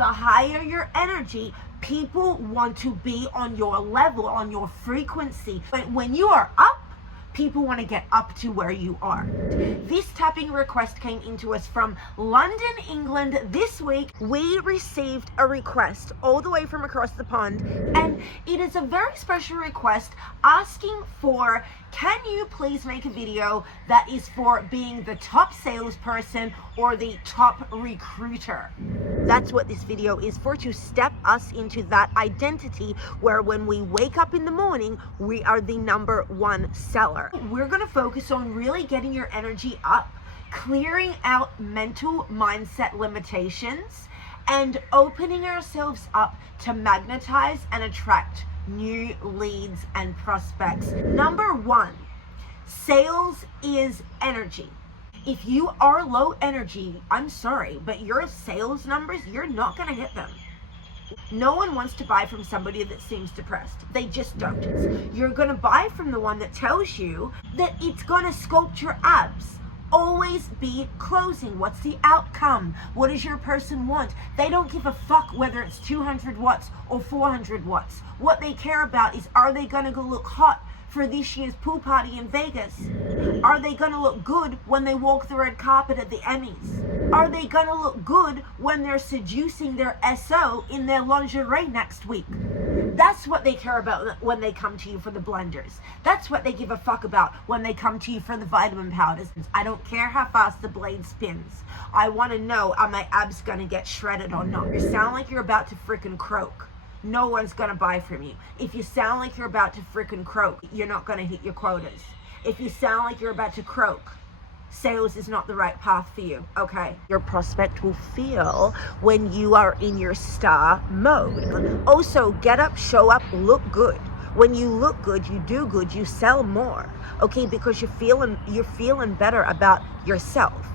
The higher your energy, people want to be on your level, on your frequency. But when you are up, people want to get up to where you are. This tapping request came into us from London, England this week. We received a request all the way from across the pond, and it is a very special request asking for, can you please make a video that is for being the top salesperson or the top recruiter? That's what this video is for, to step us into that identity where when we wake up in the morning, we are the #1 seller. We're going to focus on really getting your energy up, clearing out mental mindset limitations, and opening ourselves up to magnetize and attract new leads and prospects. #1, sales is energy. If you are low energy, I'm sorry, but your sales numbers, you're not going to hit them. No one wants to buy from somebody that seems depressed. They just don't. You're going to buy from the one that tells you that it's going to sculpt your abs. Always be closing. What's the outcome? What does your person want? They don't give a fuck whether it's 200 watts or 400 watts. What they care about is, are they going to go look hot for this year's pool party in Vegas? Are they going to look good when they walk the red carpet at the Emmys? Are they going to look good when they're seducing their SO in their lingerie next week? That's what they care about when they come to you for the blenders. That's what they give a fuck about when they come to you for the vitamin powders. I don't care how fast the blade spins. I want to know, are my abs going to get shredded or not? You sound like you're about to frickin' croak. No one's going to buy from you. If you sound like you're about to frickin' croak, you're not going to hit your quotas. If you sound like you're about to croak, sales is not the right path for you, okay? Your prospect will feel when you are in your star mode. Also, get up, show up, look good. When you look good, you do good, you sell more, okay? Because you're feeling better about yourself.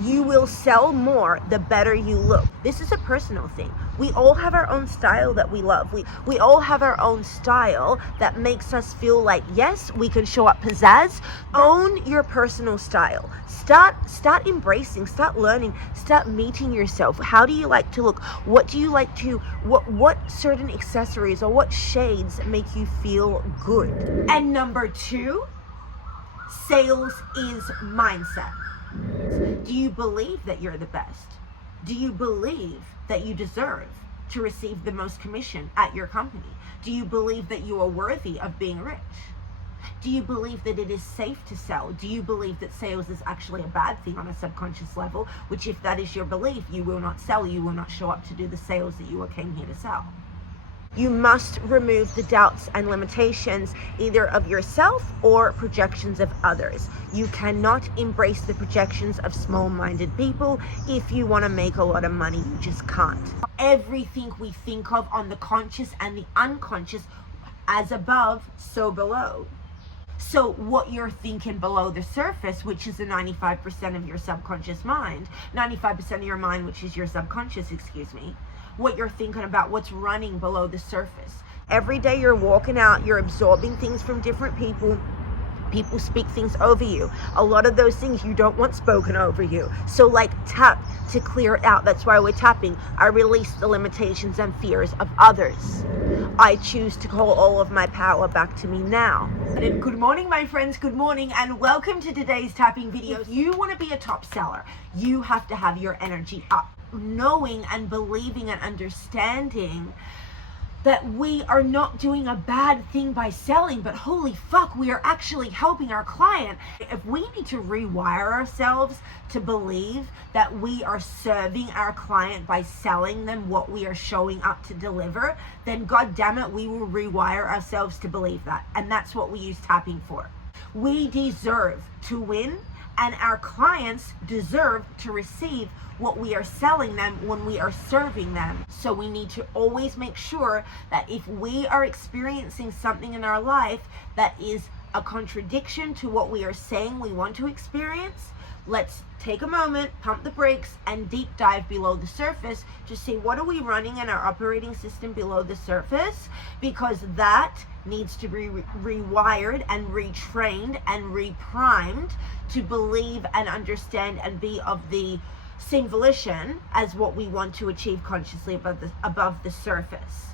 You will sell more the better you look. This is a personal thing. We all have our own style that we love. We all have our own style that makes us feel like, yes, we can show up pizzazz. Own your personal style. Start embracing, start learning, start meeting yourself. How do you like to look? What do you like to, what certain accessories or what shades make you feel good? And #2, sales is mindset. Do you believe that you're the best? Do you believe that you deserve to receive the most commission at your company? Do you believe that you are worthy of being rich? Do you believe that it is safe to sell? Do you believe that sales is actually a bad thing on a subconscious level? Which, if that is your belief, you will not sell, you will not show up to do the sales that you came here to sell. You must remove the doubts and limitations either of yourself or projections of others. You cannot embrace the projections of small-minded people if you want to make a lot of money. You just can't. Everything we think of on the conscious and the unconscious, as above, so below. So what you're thinking below the surface, which is the 95% of your subconscious mind, 95% of your mind, which is your subconscious, what you're thinking about, what's running below the surface. Every day you're walking out, you're absorbing things from different people. People speak things over you. A lot of those things you don't want spoken over you. So tap to clear it out. That's why we're tapping. I release the limitations and fears of others. I choose to call all of my power back to me now. And good morning, my friends. Good morning, and welcome to today's tapping video. If you want to be a top seller, you have to have your energy up. Knowing and believing and understanding that we are not doing a bad thing by selling, but holy fuck, we are actually helping our client. If we need to rewire ourselves to believe that we are serving our client by selling them what we are showing up to deliver, then god damn it, we will rewire ourselves to believe that. And that's what we use tapping for. We deserve to win, and our clients deserve to receive what we are selling them when we are serving them. So we need to always make sure that if we are experiencing something in our life that is a contradiction to what we are saying we want to experience, let's take a moment, pump the brakes, and deep dive below the surface to see what are we running in our operating system below the surface, because that needs to be rewired and retrained and reprimed to believe and understand and be of the same volition as what we want to achieve consciously above the surface.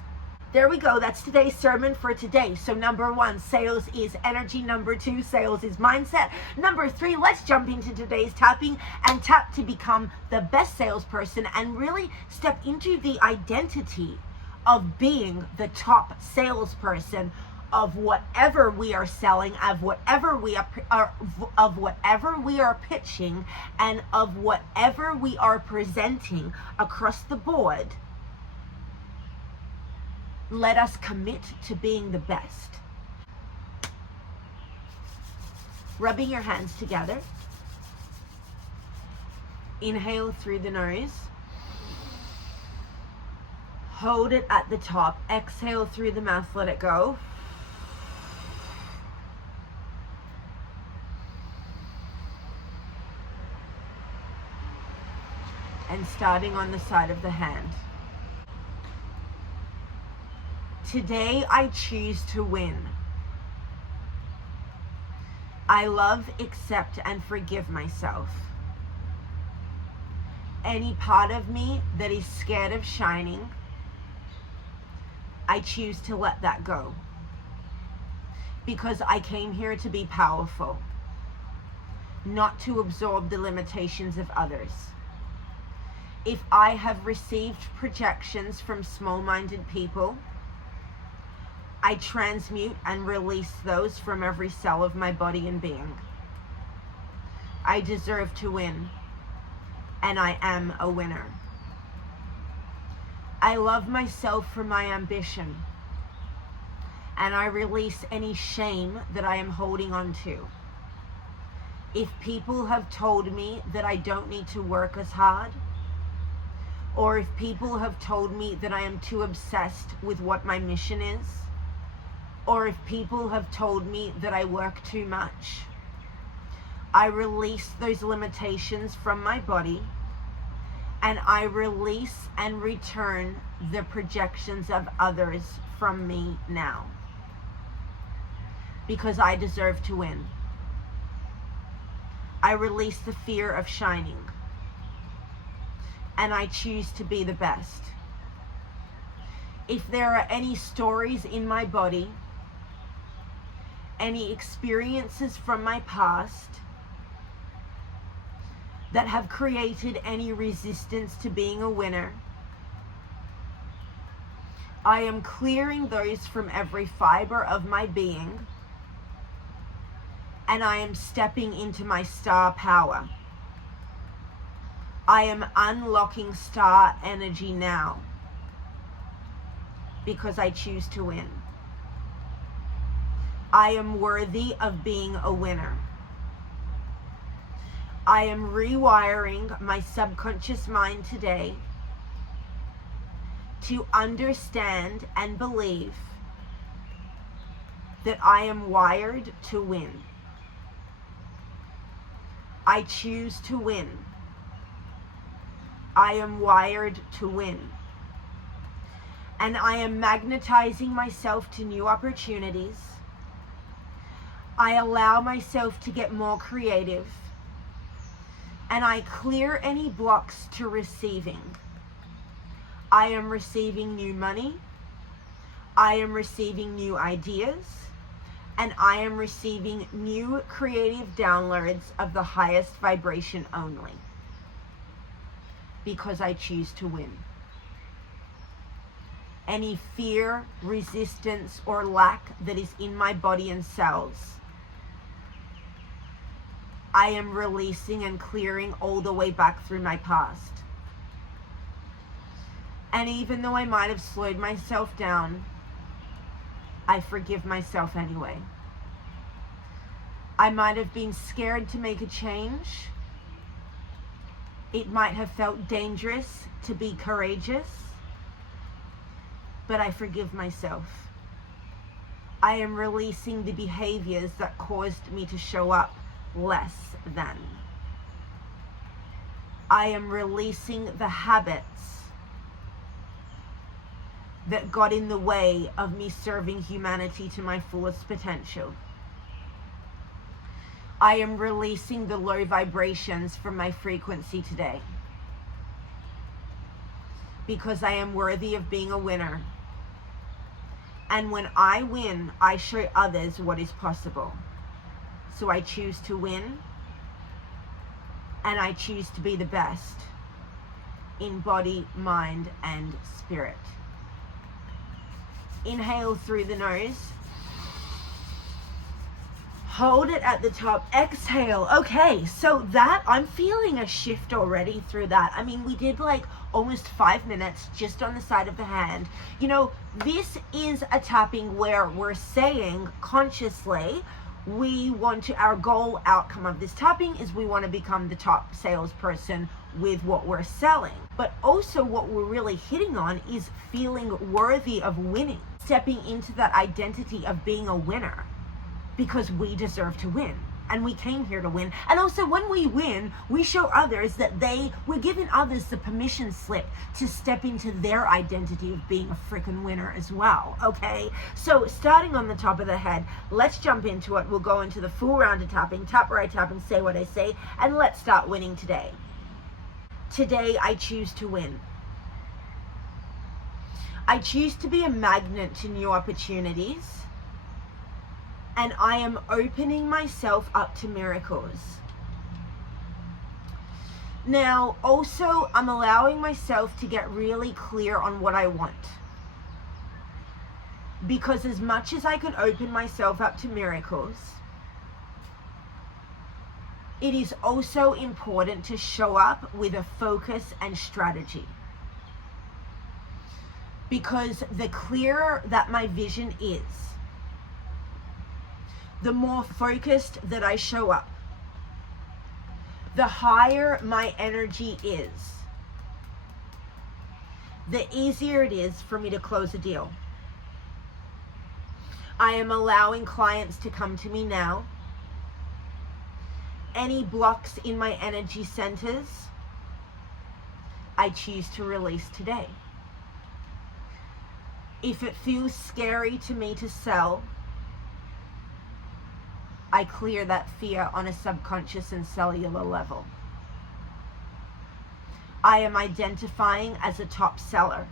There we go. That's today's sermon for today. So number 1, sales is energy. Number 2, sales is mindset. Number 3, let's jump into today's tapping and tap to become the best salesperson and really step into the identity of being the top salesperson of whatever we are selling, of whatever we are pitching, and of whatever we are presenting across the board. Let us commit to being the best. Rubbing your hands together. Inhale through the nose. Hold it at the top. Exhale through the mouth, let it go. And starting on the side of the hand. Today I choose to win. I love, accept, and forgive myself. Any part of me that is scared of shining, I choose to let that go. Because I came here to be powerful, not to absorb the limitations of others. If I have received projections from small-minded people, I transmute and release those from every cell of my body and being. I deserve to win, and I am a winner. I love myself for my ambition, and I release any shame that I am holding on to. If people have told me that I don't need to work as hard, or if people have told me that I am too obsessed with what my mission is, or if people have told me that I work too much, I release those limitations from my body, and I release and return the projections of others from me now. Because I deserve to win. I release the fear of shining, and I choose to be the best. If there are any stories in my body, any experiences from my past that have created any resistance to being a winner, I am clearing those from every fiber of my being, and I am stepping into my star power. I am unlocking star energy now because I choose to win. I am worthy of being a winner. I am rewiring my subconscious mind today to understand and believe that I am wired to win. I choose to win. I am wired to win. And I am magnetizing myself to new opportunities. I allow myself to get more creative, and I clear any blocks to receiving. I am receiving new money, I am receiving new ideas, and I am receiving new creative downloads of the highest vibration only, because I choose to win. Any fear, resistance, or lack that is in my body and cells, I am releasing and clearing all the way back through my past. And even though I might have slowed myself down, I forgive myself anyway. I might have been scared to make a change. It might have felt dangerous to be courageous, but I forgive myself. I am releasing the behaviors that caused me to show up less than. I am releasing the habits that got in the way of me serving humanity to my fullest potential. I am releasing the low vibrations from my frequency today. because I am worthy of being a winner. And when I win, I show others what is possible. So I choose to win, and I choose to be the best in body, mind, and spirit. Inhale through the nose. Hold it at the top. Exhale. Okay, so that, I'm feeling a shift already through that. I mean, we did like almost 5 minutes just on the side of the hand. You know, this is a tapping where we're saying consciously, our goal outcome of this tapping is we want to become the top salesperson with what we're selling. But also what we're really hitting on is feeling worthy of winning, stepping into that identity of being a winner, because we deserve to win and we came here to win. And also when we win, we show others that we're giving others the permission slip to step into their identity of being a freaking winner as well. Okay, so starting on the top of the head, let's jump into it. We'll go into the full round of tapping. Tap where I tap and say what I say, and let's start winning today. Today I choose to win. I choose to be a magnet to new opportunities, and I am opening myself up to miracles. Now, also, I'm allowing myself to get really clear on what I want. Because as much as I can open myself up to miracles, it is also important to show up with a focus and strategy. Because the clearer that my vision is, the more focused that I show up, the higher my energy is, the easier it is for me to close a deal. I am allowing clients to come to me now. Any blocks in my energy centers, I choose to release today. If it feels scary to me to sell, I clear that fear on a subconscious and cellular level. I am identifying as a top seller.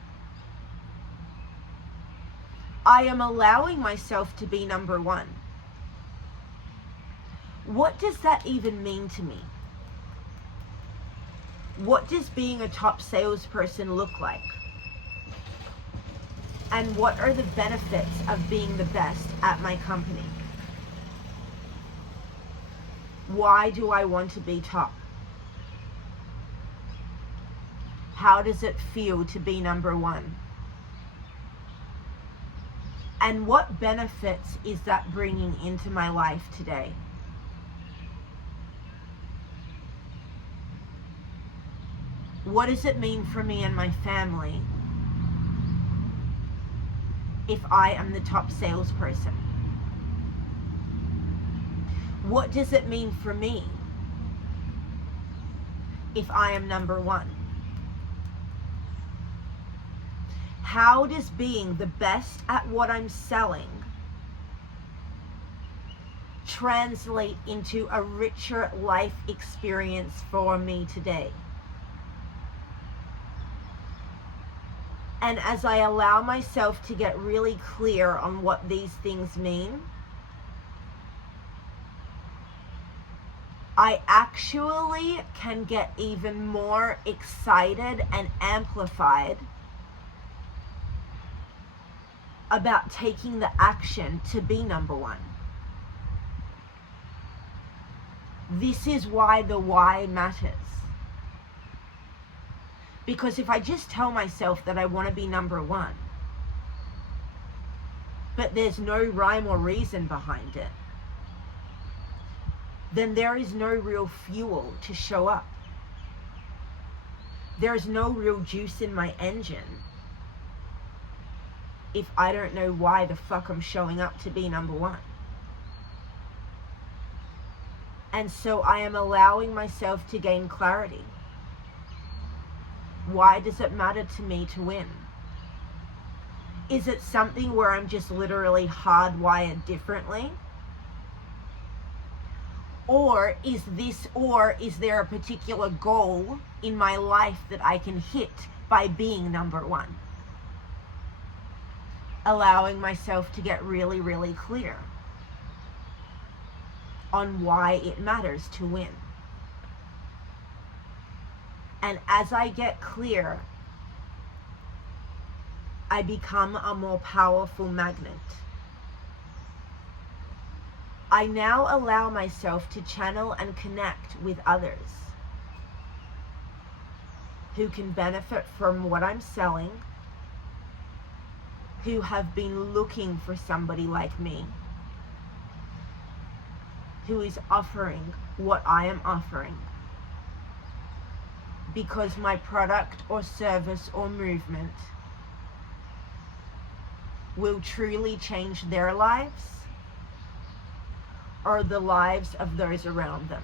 I am allowing myself to be number one. What does that even mean to me? What does being a top salesperson look like? And what are the benefits of being the best at my company? Why do I want to be top? How does it feel to be number one? And what benefits is that bringing into my life today? What does it mean for me and my family if I am the top salesperson? What does it mean for me if I am number one? How does being the best at what I'm selling translate into a richer life experience for me today? And as I allow myself to get really clear on what these things mean, I actually can get even more excited and amplified about taking the action to be number one. This is why the why matters. Because if I just tell myself that I want to be number one, but there's no rhyme or reason behind it, then there is no real fuel to show up. There's no real juice in my engine if I don't know why the fuck I'm showing up to be number one. And so I am allowing myself to gain clarity. Why does it matter to me to win? Is it something where I'm just literally hardwired differently? Or is there a particular goal in my life that I can hit by being number one. Allowing myself to get really, really clear on why it matters to win. And as I get clear, I become a more powerful magnet. I now allow myself to channel and connect with others who can benefit from what I'm selling, who have been looking for somebody like me, who is offering what I am offering, because my product or service or movement will truly change their lives or the lives of those around them.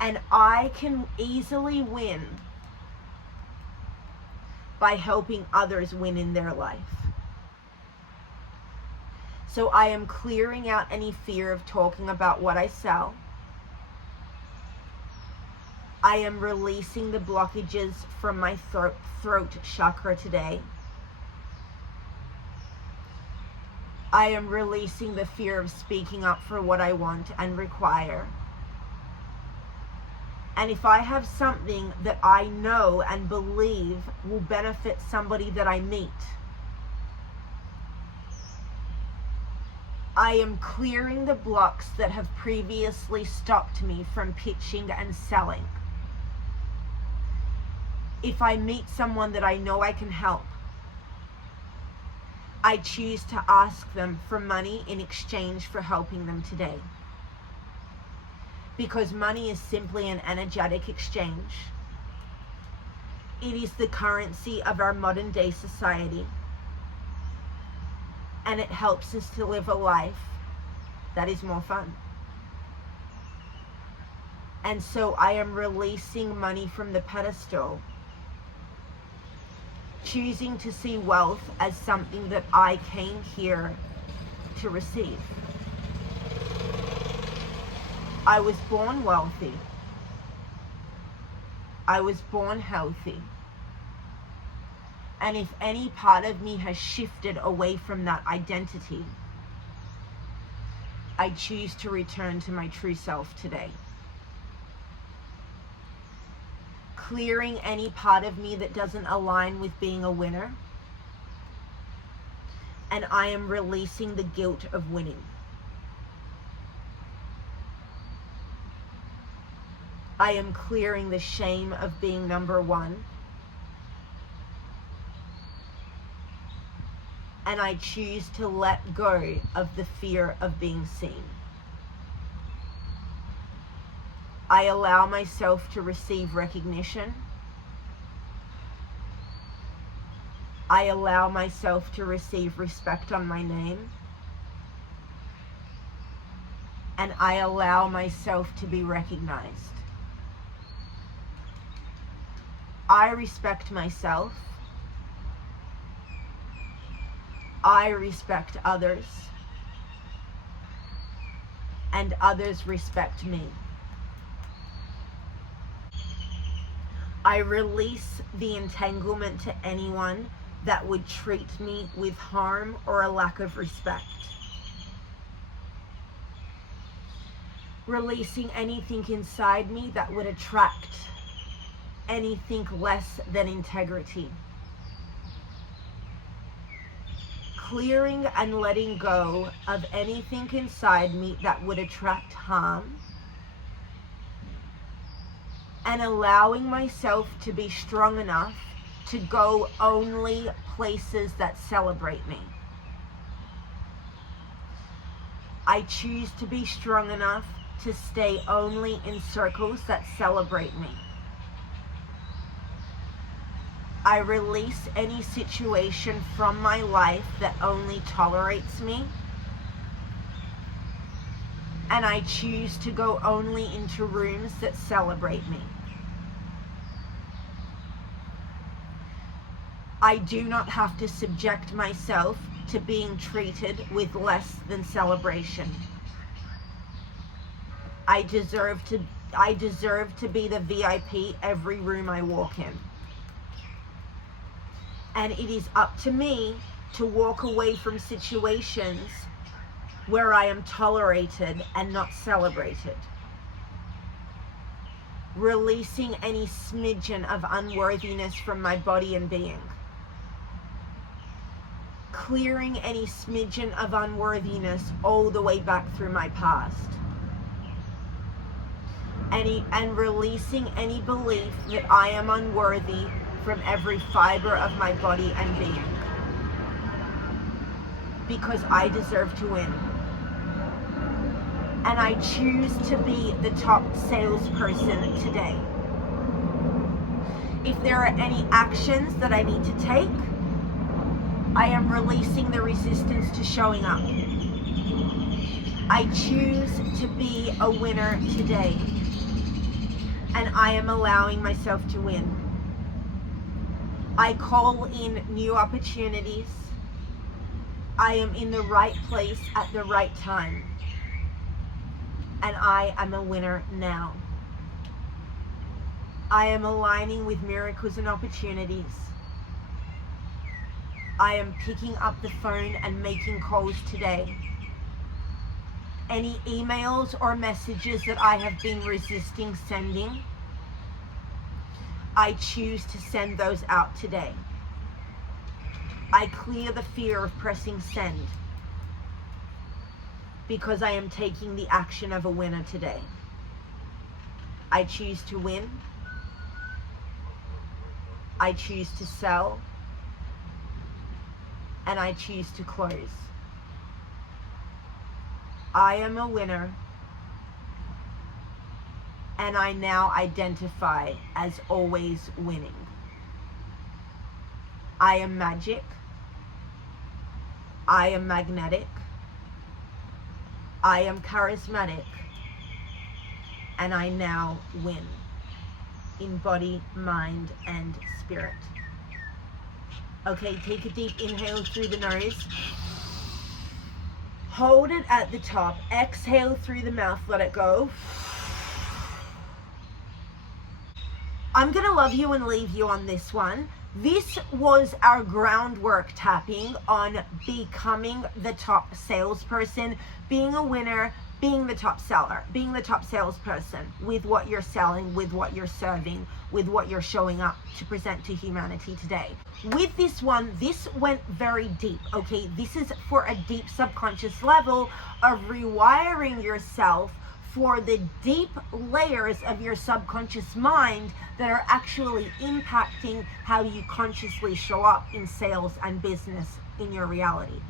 And I can easily win by helping others win in their life. So I am clearing out any fear of talking about what I sell. I am releasing the blockages from my throat chakra today. I am releasing the fear of speaking up for what I want and require. And if I have something that I know and believe will benefit somebody that I meet, I am clearing the blocks that have previously stopped me from pitching and selling. If I meet someone that I know I can help, I choose to ask them for money in exchange for helping them today. Because money is simply an energetic exchange. It is the currency of our modern day society. And it helps us to live a life that is more fun. And so I am releasing money from the pedestal, choosing to see wealth as something that I came here to receive. I was born wealthy. I was born healthy. And if any part of me has shifted away from that identity, I choose to return to my true self today. Clearing any part of me that doesn't align with being a winner. And I am releasing the guilt of winning. I am clearing the shame of being number one. And I choose to let go of the fear of being seen. I allow myself to receive recognition. I allow myself to receive respect on my name. And I allow myself to be recognized. I respect myself. I respect others. And others respect me. I release the entanglement to anyone that would treat me with harm or a lack of respect. Releasing anything inside me that would attract anything less than integrity. Clearing and letting go of anything inside me that would attract harm. And allowing myself to be strong enough to go only places that celebrate me. I choose to be strong enough to stay only in circles that celebrate me. I release any situation from my life that only tolerates me. And I choose to go only into rooms that celebrate me. I do not have to subject myself to being treated with less than celebration. I deserve to I deserve to be the VIP every room I walk in. And it is up to me to walk away from situations where I am tolerated and not celebrated. Releasing any smidgen of unworthiness from my body and being. Clearing any smidgen of unworthiness all the way back through my past. And releasing any belief that I am unworthy from every fiber of my body and being. Because I deserve to win. And I choose to be the top salesperson today. If there are any actions that I need to take, I am releasing the resistance to showing up. I choose to be a winner today. And I am allowing myself to win. I call in new opportunities. I am in the right place at the right time. And I am a winner now. I am aligning with miracles and opportunities. I am picking up the phone and making calls today. Any emails or messages that I have been resisting sending, I choose to send those out today. I clear the fear of pressing send because I am taking the action of a winner today. I choose to win. I choose to sell. And I choose to close. I am a winner, and I now identify as always winning. I am magic. I am magnetic. I am charismatic, and I now win in body, mind, and spirit. Okay, take a deep inhale through the nose. Hold it at the top. Exhale through the mouth. Let it go. I'm going to love you and leave you on this one. This was our groundwork tapping on becoming the top salesperson, being a winner, being the top seller, being the top salesperson with what you're selling, with what you're serving, with what you're showing up to present to humanity today. With this one, this went very deep, okay? This is for a deep subconscious level of rewiring yourself for the deep layers of your subconscious mind that are actually impacting how you consciously show up in sales and business in your reality.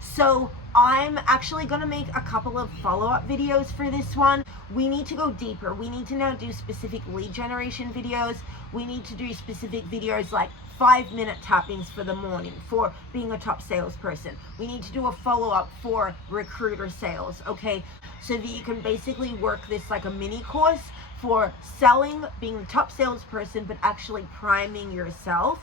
So I'm actually going to make a couple of follow-up videos for this one. We need to go deeper. We need to now do specific lead generation videos. We need to do specific videos like 5-minute tappings for the morning for being a top salesperson. We need to do a follow-up for recruiter sales, okay? So that you can basically work this like a mini course for selling, being the top salesperson, but actually priming yourself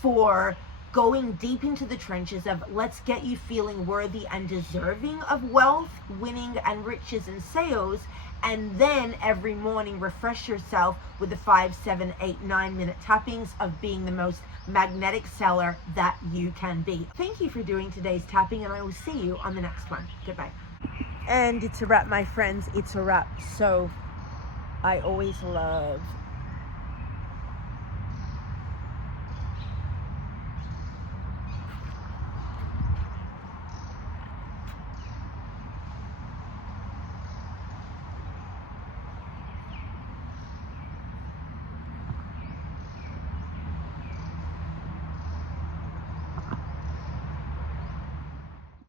for going deep into the trenches of let's get you feeling worthy and deserving of wealth, winning, and riches in sales. And then every morning refresh yourself with the 5, 7, 8, 9-minute tappings of being the most magnetic seller that you can be. Thank you for doing today's tapping, and I will see you on the next one. Goodbye. And it's a wrap, my friends. It's a wrap. So I always love